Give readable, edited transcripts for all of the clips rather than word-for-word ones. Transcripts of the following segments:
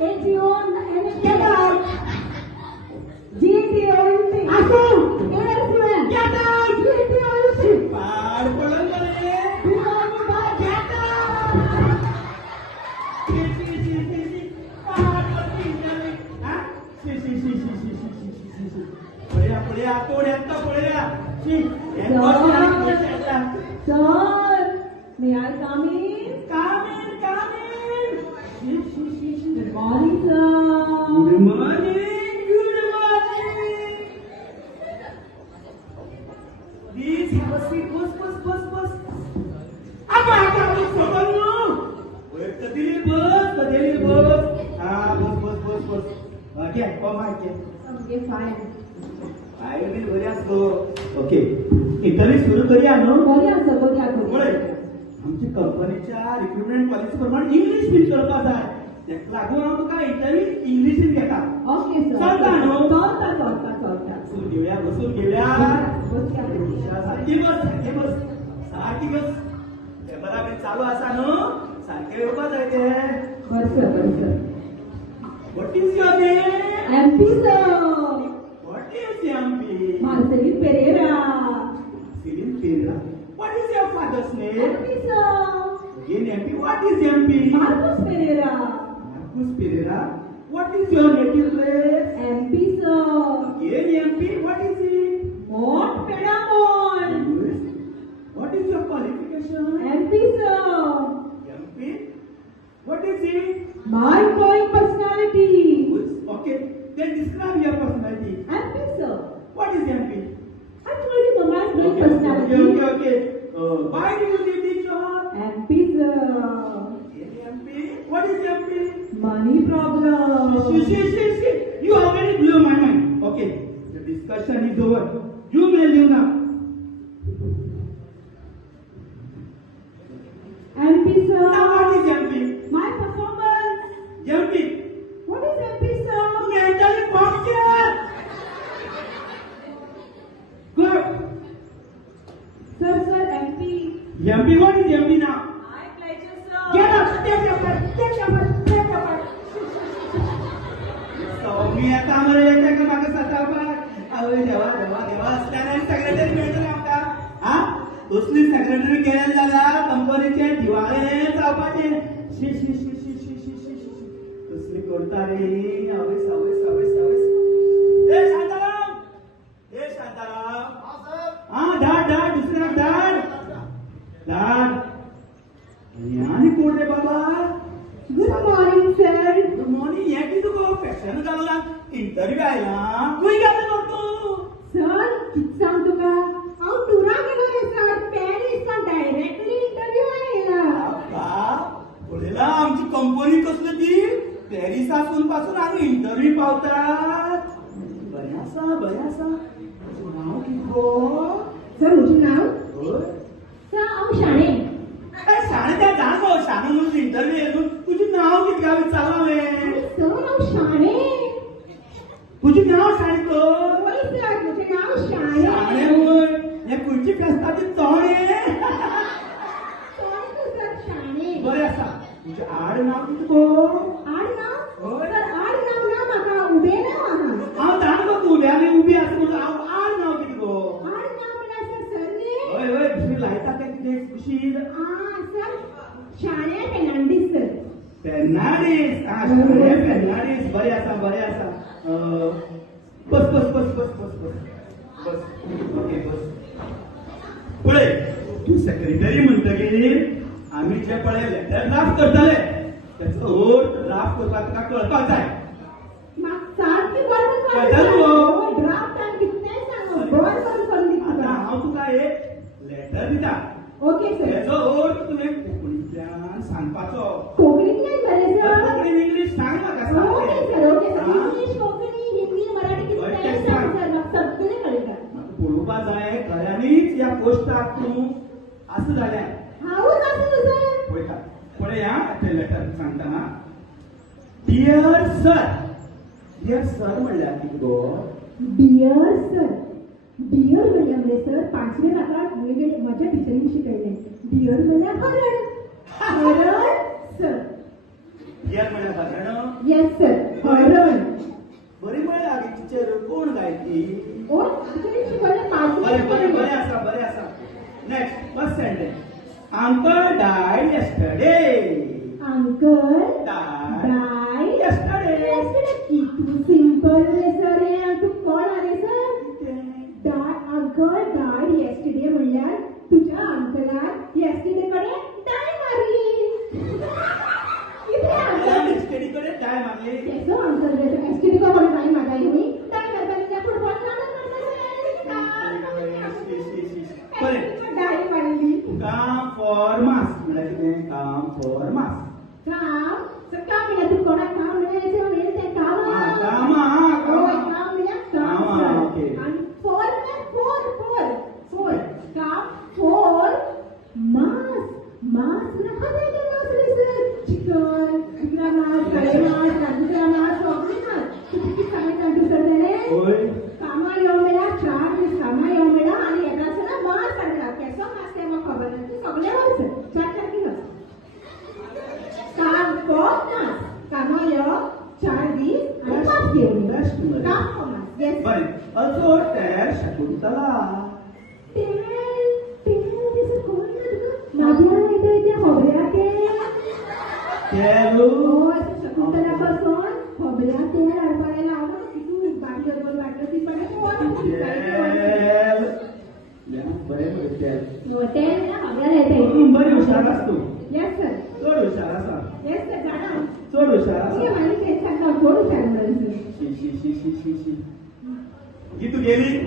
AGON get out. GTONT असो ASUN get out. GTONT पाड पडलं रे get out. Sir, may I come in? Come in. Good morning, sir. Good morning. Please have a seat. बस. आता सोडून ना. कधी बस. हा बस. घ्या माहिती. Okay, fine. I will very असतो. ओके. इंटरव्ह्यू सुरू करूया ना. बघूया सर, बघूया बरोबर. आमच्या कंपनीच्या रिक्रुटमेंट पॉलिसी प्रमाणे इंग्लिश स्पीक करपाक जाय. त्याक लागून हांव तुका इंटरव्ह्यू इंग्लिशीन घेता. Okay sir. चलता न्हू? चलता. बसून घेऊया. बसया. सारखी बस. ते बराबर चालू आसा न्हू? सारखे येवपाक जाय ते. बस. What is your name? MP sir. What is MP? Marcelin Pereira. Marcelin Pereira. What is your father's name? MP sir. Again MP. What is MP? Marcos Pereira. Marcos Pereira. What is your native place? MP sir. Again MP. What is it? Mont Pedamon. What is your qualification? MP sir. MP. What is it? My growing personality. Okay. Then describe your personality. MP sir. What is MP? I told you my growing personality. Okay. Why do you need this job? MP sir. MP. What is MP? Money problem. See. You already blew my mind. Okay. The discussion is over. You may leave now. MP sir. Now what is MP? My performance. MP. What is MP sir? Mentally posture. Good. Sir, MP. MP. What is MP now? My pleasure sir. Get up. Take your part. मी आता आम्हाला येत्या का मागे सतावतात देवा असताना secretary मिळतो ना आमका हा उसली सेक्रेटरी केलेला झाला कंपनीचे दिवाळे चावपाचे उसली करता रे सवय ए शांताराम हा डाड दुसऱ्या डाड आणि कोण रे बाबा Good morning sir. Good morning या की तुका फॅशन घालला इंटरव्ह्यू आयला कुई गेलो करतो Sir, किती सांगतो का? हांव टुरा गेलोय सर. पॅरिसचा डायरेक्टली इंटरव्ह्यू आयला. बोलेला आमची कंपनी कसली ती पॅरिस पासून आम्ही इंटरव्ह्यू पावतात बरे आसा नाव किती सर म्हजें नाव होय सर हांव शाणे. शाणे त्या जाणो शाणे म्हणून इंटरव्ह्यू येतो तुझे नाव किती गावी चालवे सर हांव शाणे. तुझे नाव शाणे तो होय सर म्हजें नाव शाणे. शाणे होय या खुर्ची फेस्ताची चोणे सर शाणे. बरे आसा तुझे आड नाव किती गो आडनाव होय सर आडनाव ना म्हाका उबें नांव आहा. हांव जाणा गो उबे आमी उबी आसा म्हणून हांव आड नाव किती गो आडनाव म्हणल्यार सर सरनेम. होय दुसरी लायता ते कितें कुशीर सर शाणे फेर्नांडीस सर. फेर्नांडीस शाणे फेर्नांडीस बरे आसा बस ओके बस पळय तू सेक्रेटरी म्हणटकीर आमी जे पळय लेटर ड्राफ्ट करतले त्याचो ओट ड्राफ्ट करपाक तुका कळपाक जाय म्हाका सारकी बरोबर कळटलें गो. ड्राफ्ट आनी कितेंय सांगो बरोबर करून दिता. आतां हांव तुका एक लेटर दिता ओके सर. त्याचो ओट तुवें कोंकणीतल्यान सांगपाचो. कोंकणीतल्यान बरें सर. कोंकणीन इंग्लीश सांग म्हाका ओके सर. हा? इंग्लीश कोंकणी हिंदी मराठी कितेंय तेच सांग सांग. सर म्हाका सगळें कळटा. म्हाका पळोवपा जाय खऱ्यांनीच ह्या पोस्टाक तूं आसा जाल्यार हांवूच आसू सर. पळयता पळया ते लेटर सांगतना डियर सर म्हणल्यार कितें गो डियर सर. डियर म्हणल्यार मरे सर 5वे वर्गात म्हज्या टिचरीन शिकयलें. डियर म्हणल्यार हरण सर. डियर म्हणल्यार हरण येस सर हरण बरी बरी आगी टीचर कोण गायती ओ तुझी शिकवलं बरे बरे माझी बरे आसा next first sentence uncle died yesterday uncle died die yesterday किती सिंपल रे सर हे तू कोण आहे sir die uncle died yesterday म्हणल्यार तुझ्या अंकलान येस्टरडे कडे डाय मारली किती अंकल यस्टरडे कडे डाय मारली तेसो अंकल रे येस्टरडे कडे डाय मारली मी डाय मारली त्या फुटबॉल बरे डाय मारली काम फॉर मास म्हणजे कितें काम फॉर मास काम काम म्हणजे तू कोणाक काम म्हणायचं म्हणजे ते काम काम होय काम म्हणजे काम काम, ओके. आणि फोर काम फोर मास म्हणजे खाद्याचे मास रे सर चिकन कुत्रा मास काळे मास राजूचा मास सगळे मास तू किती सांगितलं तू सर त्याने होय कामा येऊ मेळा चार दीस कामा येऊ मेळा आणि येता सर मास हाडला केसो मास ते म्हाका खबर ना तू सगळे मास चार किलो काम कोण कामा येऊ 4 दीस आणि मास घेऊन बेस्ट बरे काम कोण येस बरे अजो तर शकुंतला माझ्या माहिती त्या खोबऱ्या तेलू शकुंतला पासून खोबऱ्या तेल हडपायला लावलं की तू बाटली दोन बाटली ती पण तेल बरे बरे तेल तेल ना खोबऱ्याला येते बरी हुशार आस तू येस सर चड हुशार आसा येस सर जाणा चड हुशार मी आसा माहिती तेच सांगता थोडं सांगणार sir she she she she she she he तू गेली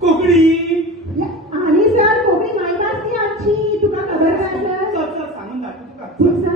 कोकणी